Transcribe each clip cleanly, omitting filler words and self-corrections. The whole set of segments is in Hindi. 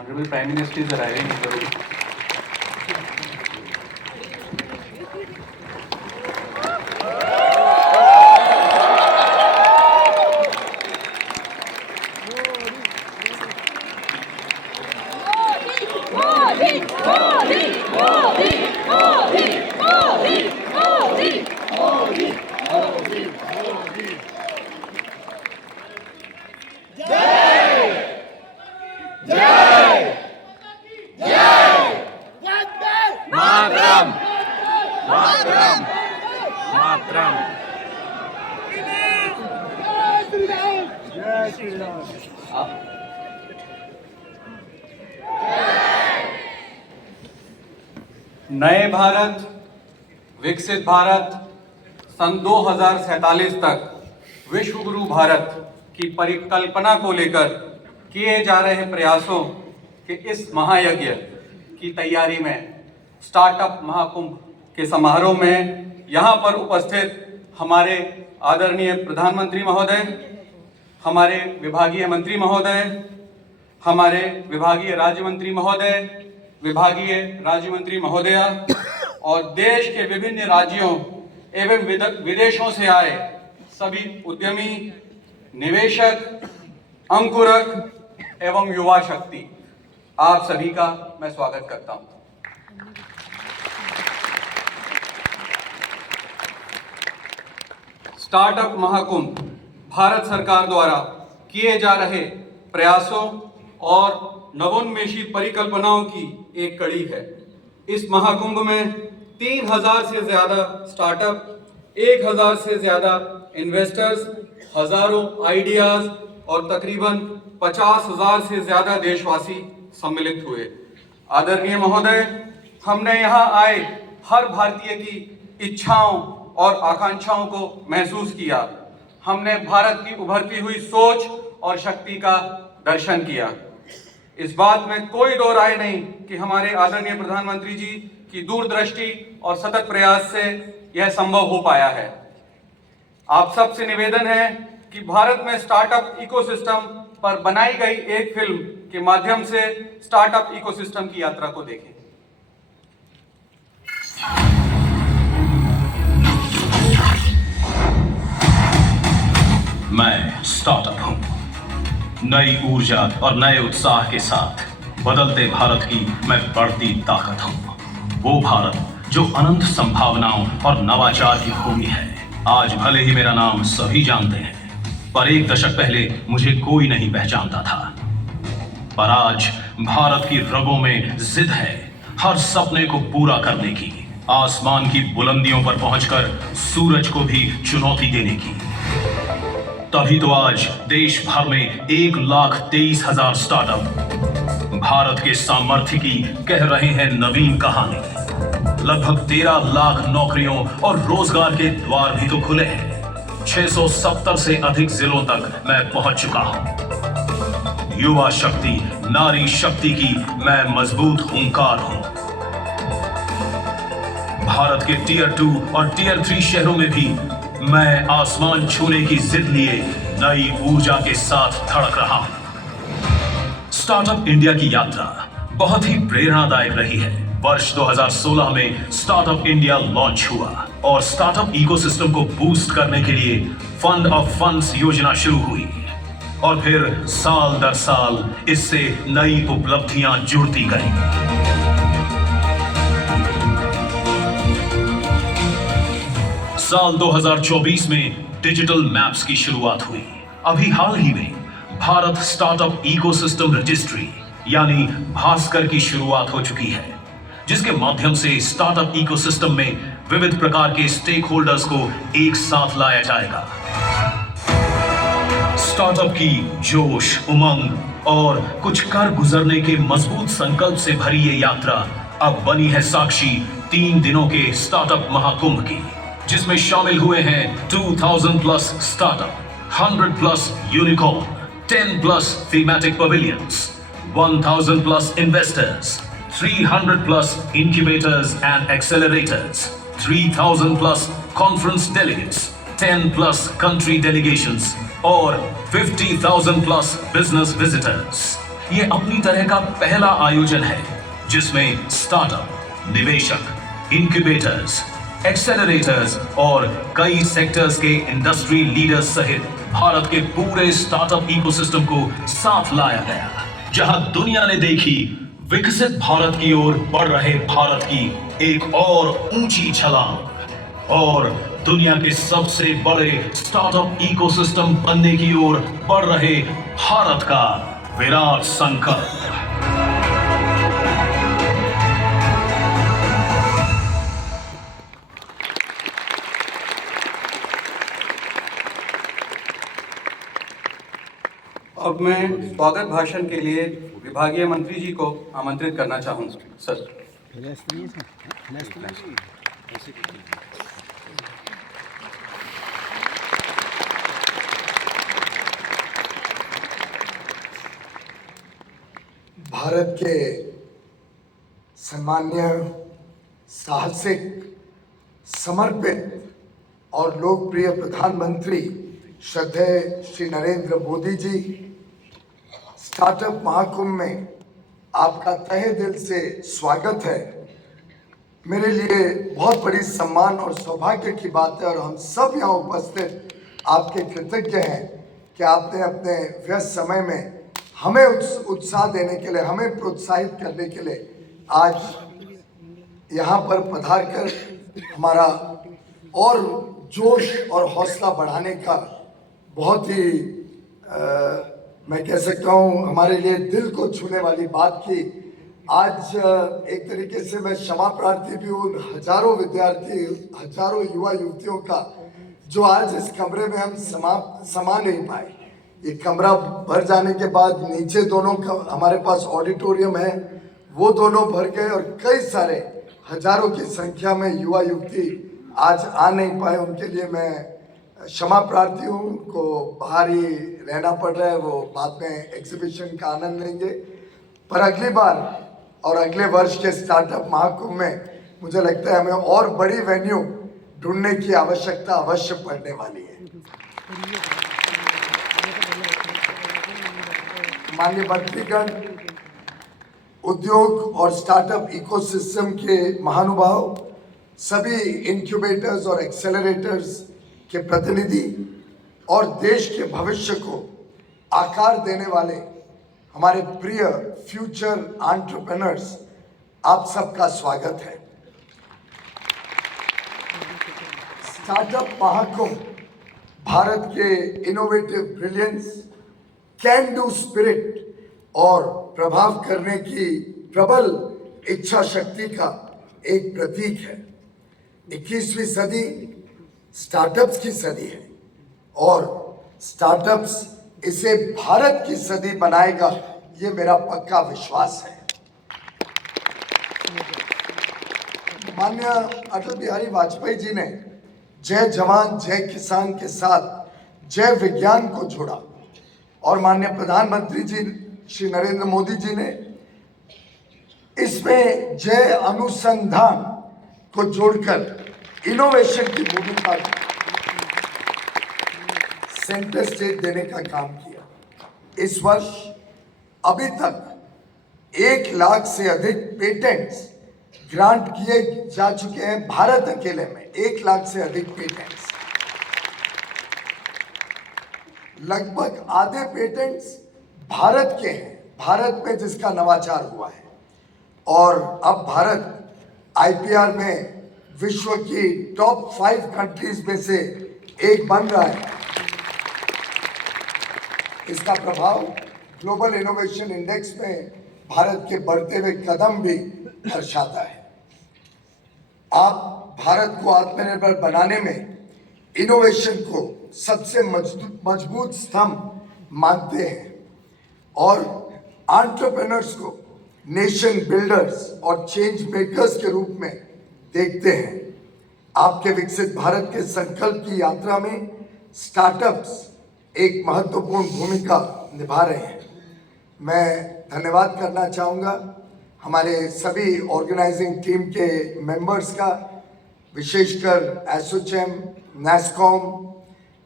Honorable Prime Minister is arriving in the room. नए भारत, विकसित भारत, सन 2047 तक विश्व गुरु भारत की परिकल्पना को लेकर किए जा रहे प्रयासों के इस महायज्ञ की तैयारी में स्टार्टअप महाकुंभ के समारोह में यहाँ पर उपस्थित हमारे आदरणीय प्रधानमंत्री महोदय, हमारे विभागीय मंत्री महोदय, हमारे विभागीय राज्य मंत्री महोदय, विभागीय राज्य मंत्री महोदया और देश के विभिन्न राज्यों एवं विदेशों से आए सभी उद्यमी, निवेशक, अंकुरक एवं युवा शक्ति, आप सभी का मैं स्वागत करता हूं। स्टार्टअप महाकुंभ भारत सरकार द्वारा किए जा रहे प्रयासों और नवोन्मेषी परिकल्पनाओं की एक कड़ी है। इस महाकुंभ में 3000 से ज्यादा स्टार्टअप, 1000 से ज्यादा इन्वेस्टर्स, हजारों आइडियाज और तकरीबन 50,000 से ज्यादा देशवासी सम्मिलित हुए। आदरणीय महोदय, हमने यहाँ आए हर भारतीय की इच्छाओं और आकांक्षाओं को महसूस किया। हमने भारत की उभरती हुई सोच और शक्ति का दर्शन किया। इस बात में कोई दो राय नहीं कि हमारे आदरणीय प्रधानमंत्री जी की दूरदृष्टि और सतत प्रयास से यह संभव हो पाया है। आप सबसे निवेदन है कि भारत में स्टार्टअप इकोसिस्टम पर बनाई गई एक फिल्म के माध्यम से स्टार्टअप इकोसिस्टम की यात्रा को देखें। मैं स्टार्टअप हूं। नई ऊर्जा और नए उत्साह के साथ बदलते भारत की मैं बढ़ती ताकत हूं। वो भारत जो अनंत संभावनाओं और नवाचार की भूमि है। आज भले ही मेरा नाम सभी जानते हैं, पर एक दशक पहले मुझे कोई नहीं पहचानता था। पर आज भारत की रगों में जिद है हर सपने को पूरा करने की, आसमान की बुलंदियों पर पहुंचकर सूरज को भी चुनौती देने की। तभी तो आज देश भर में 1,23,000 स्टार्टअप भारत के सामर्थ्य की कह रहे हैं नवीन कहानी। लगभग 13 लाख नौकरियों और रोजगार के द्वार भी तो खुले हैं। 670 से अधिक जिलों तक मैं पहुंच चुका हूं। युवा शक्ति, नारी शक्ति की मैं मजबूत हुंकार हूं। भारत के टियर 2 और टियर 3 शहरों में भी मैं आसमान छूने की जिद लिए नई ऊर्जा के साथ धड़क रहा हूं। स्टार्टअप इंडिया की यात्रा बहुत ही प्रेरणादायक रही है। वर्ष 2016 में स्टार्टअप इंडिया लॉन्च हुआ और स्टार्टअप इकोसिस्टम को बूस्ट करने के लिए फंड ऑफ फंड्स योजना शुरू हुई और फिर साल दर साल इससे नई उपलब्धियां जुड़ती गईं। साल 2024 में डिजिटल मैप्स की शुरुआत हुई। अभी हाल ही में भारत स्टार्टअप इकोसिस्टम रजिस्ट्री यानी भास्कर की शुरुआत हो चुकी है, जिसके माध्यम से स्टार्टअप इकोसिस्टम में विविध प्रकार के स्टेक होल्डर्स को एक साथ लाया जाएगा। स्टार्टअप की जोश, उमंग और कुछ कर गुजरने के मजबूत संकल्प से भरी ये यात्रा अब बनी है साक्षी 3 दिनों के स्टार्टअप महाकुंभ की, जिसमें शामिल हुए हैं 2000 plus startup, 100 plus unicorn, 10 plus thematic pavilions, 1000 plus investors, 300 plus incubators and accelerators, 3000 plus conference delegates, 10 plus country delegations और 50,000 plus business visitors। ये अपनी तरह का पहला आयोजन है जिसमें स्टार्टअप, निवेशक, इंक्यूबेटर्स, एक्सेलरेटर्स और कई सेक्टर्स के इंडस्ट्री लीडर्स सहित भारत के पूरे स्टार्टअप इकोसिस्टम को साथ लाया गया, जहां दुनिया ने देखी विकसित भारत की ओर बढ़ रहे भारत की एक और ऊंची छलांग और दुनिया के सबसे बड़े स्टार्टअप इकोसिस्टम बनने की ओर बढ़ रहे भारत का विराट संकल्प। अब मैं स्वागत भाषण के लिए विभागीय मंत्री जी को आमंत्रित करना चाहूँगा। सर। भारत के सम्मान्य, साहसिक, समर्पित और लोकप्रिय प्रधानमंत्री श्रद्धेय श्री नरेंद्र मोदी जी, स्टार्टअप महाकुंभ में आपका तहे दिल से स्वागत है। मेरे लिए बहुत बड़ी सम्मान और सौभाग्य की बात है और हम सब यहाँ उपस्थित आपके कृतज्ञ हैं कि आपने अपने व्यस्त समय में हमें उत्साह देने के लिए, हमें प्रोत्साहित करने के लिए आज यहाँ पर पधार कर हमारा और जोश और हौसला बढ़ाने का बहुत ही मैं कह सकता हूँ हमारे लिए दिल को छूने वाली बात की। आज एक तरीके से मैं क्षमा प्रार्थी भी हूँ हजारों विद्यार्थी, हजारों युवा युवतियों का जो आज इस कमरे में हम समा नहीं पाए। ये कमरा भर जाने के बाद नीचे दोनों हमारे पास ऑडिटोरियम है, वो दोनों भर गए और कई सारे हजारों की संख्या में युवा युवती आज आ नहीं पाए। उनके लिए मैं क्षमा प्रार्थी हूँ। उनको बाहर ही रहना पड़ रहा है, वो बाद में एग्जीबिशन का आनंद लेंगे। पर अगली बार और अगले वर्ष के स्टार्टअप महाकुंभ में मुझे लगता है हमें और बड़ी वेन्यू ढूंढने की आवश्यकता अवश्य पड़ने वाली है। माननीय मंत्रीगण, उद्योग और स्टार्टअप इकोसिस्टम के महानुभाव, सभी इंक्यूबेटर्स और एक्सेलरेटर्स के प्रतिनिधि और देश के भविष्य को आकार देने वाले हमारे प्रिय फ्यूचर एंटरप्रेन्योर्स, आप सबका स्वागत है। स्टार्टअप महाकुंभ भारत के innovative brilliance, can do spirit और प्रभाव करने की प्रबल इच्छा शक्ति का एक प्रतीक है। 21वीं सदी स्टार्टअप्स की सदी है और स्टार्टअप्स इसे भारत की सदी बनाएगा, ये मेरा पक्का विश्वास है। माननीय अटल बिहारी वाजपेयी जी ने जय जवान जय किसान के साथ जय विज्ञान को जोड़ा और माननीय प्रधानमंत्री जी श्री नरेंद्र मोदी जी ने इसमें जय अनुसंधान को जोड़कर इनोवेशन की भूमिका सेंटर स्टेज देने का काम किया। इस वर्ष अभी तक 1 लाख से अधिक पेटेंट्स ग्रांट किए जा चुके हैं। भारत अकेले में 1 लाख से अधिक पेटेंट्स, लगभग आधे पेटेंट्स भारत के हैं, भारत में जिसका नवाचार हुआ है। और अब भारत आईपीआर में विश्व की टॉप 5 कंट्रीज में से एक बन रहा है। इसका प्रभाव ग्लोबल इनोवेशन इंडेक्स में भारत के बढ़ते हुए कदम भी दर्शाता है। आप भारत को आत्मनिर्भर बनाने में इनोवेशन को सबसे मजबूत स्तंभ मानते हैं और एंटरप्रेन्योर्स को नेशन बिल्डर्स और चेंज मेकर्स के रूप में देखते हैं। आपके विकसित भारत के संकल्प की यात्रा में स्टार्टअप्स एक महत्वपूर्ण भूमिका निभा रहे हैं। मैं धन्यवाद करना चाहूँगा हमारे सभी ऑर्गेनाइजिंग टीम के मेंबर्स का, विशेषकर एसोचैम, नैस्कॉम,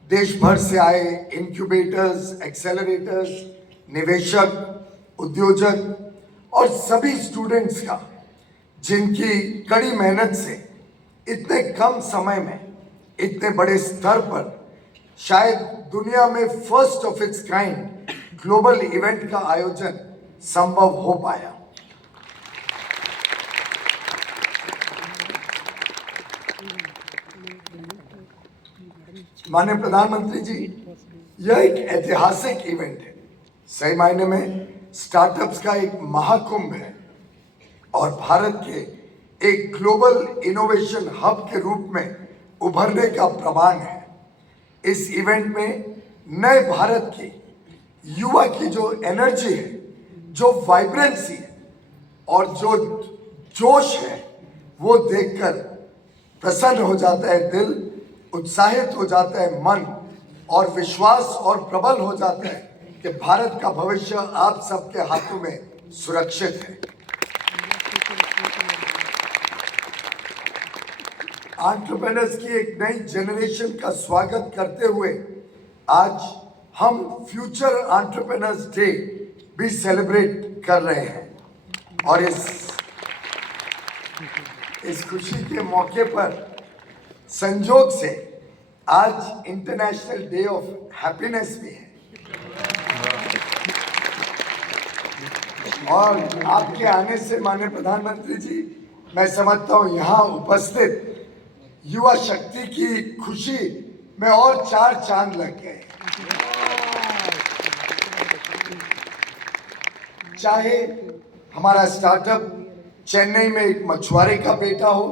देश भर से आए इंक्यूबेटर्स, एक्सेलरेटर्स, निवेशक, उद्योजक और सभी स्टूडेंट्स का, जिनकी कड़ी मेहनत से इतने कम समय में इतने बड़े स्तर पर शायद दुनिया में first of its kind global event का आयोजन संभव हो पाया। माननीय प्रधानमंत्री जी, यह एक ऐतिहासिक इवेंट है। सही मायने में स्टार्टअप्स का एक महाकुंभ है और भारत के एक ग्लोबल इनोवेशन हब के रूप में उभरने का प्रमाण है। इस इवेंट में नए भारत की युवा की जो एनर्जी है, जो वाइब्रेंसी है और जो जोश है, वो देखकर प्रसन्न हो जाता है दिल, उत्साहित हो जाता है मन और विश्वास और प्रबल हो जाता है कि भारत का भविष्य आप सबके हाथों में सुरक्षित है। एंटरप्रेन्योर्स की एक नई जनरेशन का स्वागत करते हुए आज हम फ्यूचर एंटरप्रेन्योर्स डे भी सेलिब्रेट कर रहे हैं और इस खुशी के मौके पर संजोग से आज इंटरनेशनल डे ऑफ हैप्पीनेस भी है और आपके आने से माननीय प्रधानमंत्री जी, मैं समझता हूं यहाँ उपस्थित युवा शक्ति की खुशी में और 4 चांद लग गए। चाहे हमारा स्टार्टअप चेन्नई में एक मछुआरे का बेटा हो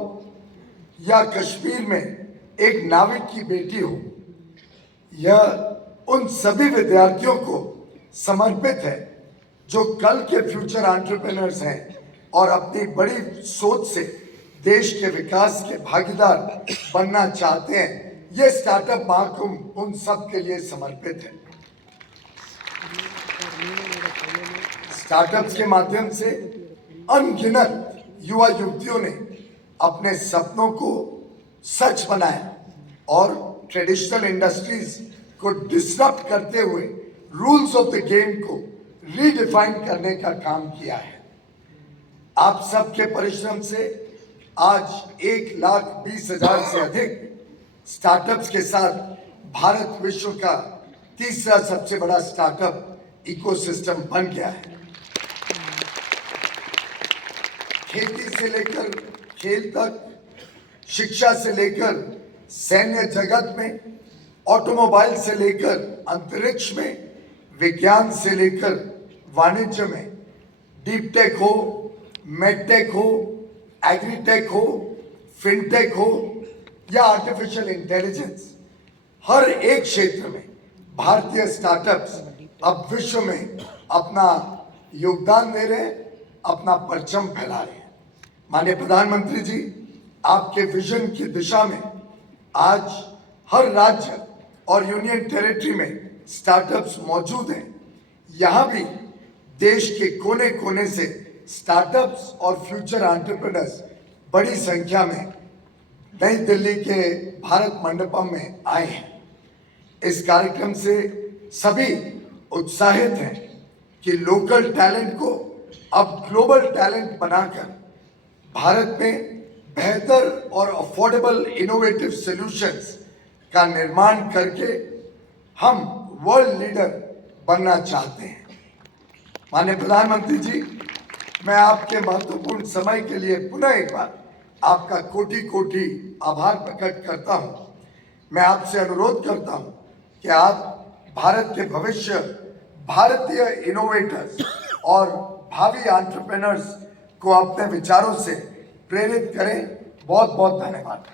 या कश्मीर में एक नाविक की बेटी हो, यह उन सभी विद्यार्थियों को समर्पित है जो कल के फ्यूचर एंटरप्रेन्योर्स हैं और अपनी बड़ी सोच से देश के विकास के भागीदार बनना चाहते हैं। ये स्टार्टअप महाकुंभ उन सब के लिए समर्पित है। स्टार्टअप्स के माध्यम से अनगिनत युवा युवतियों ने अपने सपनों को सच बनाया और ट्रेडिशनल इंडस्ट्रीज को डिसरप्ट करते हुए रूल्स ऑफ द गेम को रीडिफाइन करने का काम किया है। आप सबके परिश्रम से आज 1,20,000 से अधिक स्टार्टअप्स के साथ भारत विश्व का तीसरा सबसे बड़ा स्टार्टअप इकोसिस्टम बन गया है। खेती से लेकर खेल तक, शिक्षा से लेकर सैन्य जगत में, ऑटोमोबाइल से लेकर अंतरिक्ष में, विज्ञान से लेकर वाणिज्य में, डीप टेक हो, मेडटेक हो, एग्रीटेक हो, फिनटेक हो या आर्टिफिशियल इंटेलिजेंस, हर एक क्षेत्र में भारतीय स्टार्टअप्स अब विश्व में अपना योगदान दे रहे हैं, अपना परचम फैला रहे हैं। माननीय प्रधानमंत्री जी, आपके विजन की दिशा में आज हर राज्य और यूनियन टेरिटरी में स्टार्टअप्स मौजूद हैं। यहाँ भी देश के कोने कोने से स्टार्टअप्स और फ्यूचर एंटरप्रेन्योर्स बड़ी संख्या में नई दिल्ली के भारत मंडपम में आए हैं। इस कार्यक्रम से सभी उत्साहित हैं कि लोकल टैलेंट को अब ग्लोबल टैलेंट बनाकर भारत में बेहतर और अफोर्डेबल इनोवेटिव सॉल्यूशंस का निर्माण करके हम वर्ल्ड लीडर बनना चाहते हैं। माननीय प्रधानमंत्री जी, मैं आपके महत्वपूर्ण समय के लिए पुनः एक बार आपका कोटि कोटि आभार प्रकट करता हूं। मैं आपसे अनुरोध करता हूं कि आप भारत के भविष्य, भारतीय इनोवेटर्स और भावी एंटरप्रेन्योर्स को अपने विचारों से प्रेरित करें। बहुत बहुत धन्यवाद।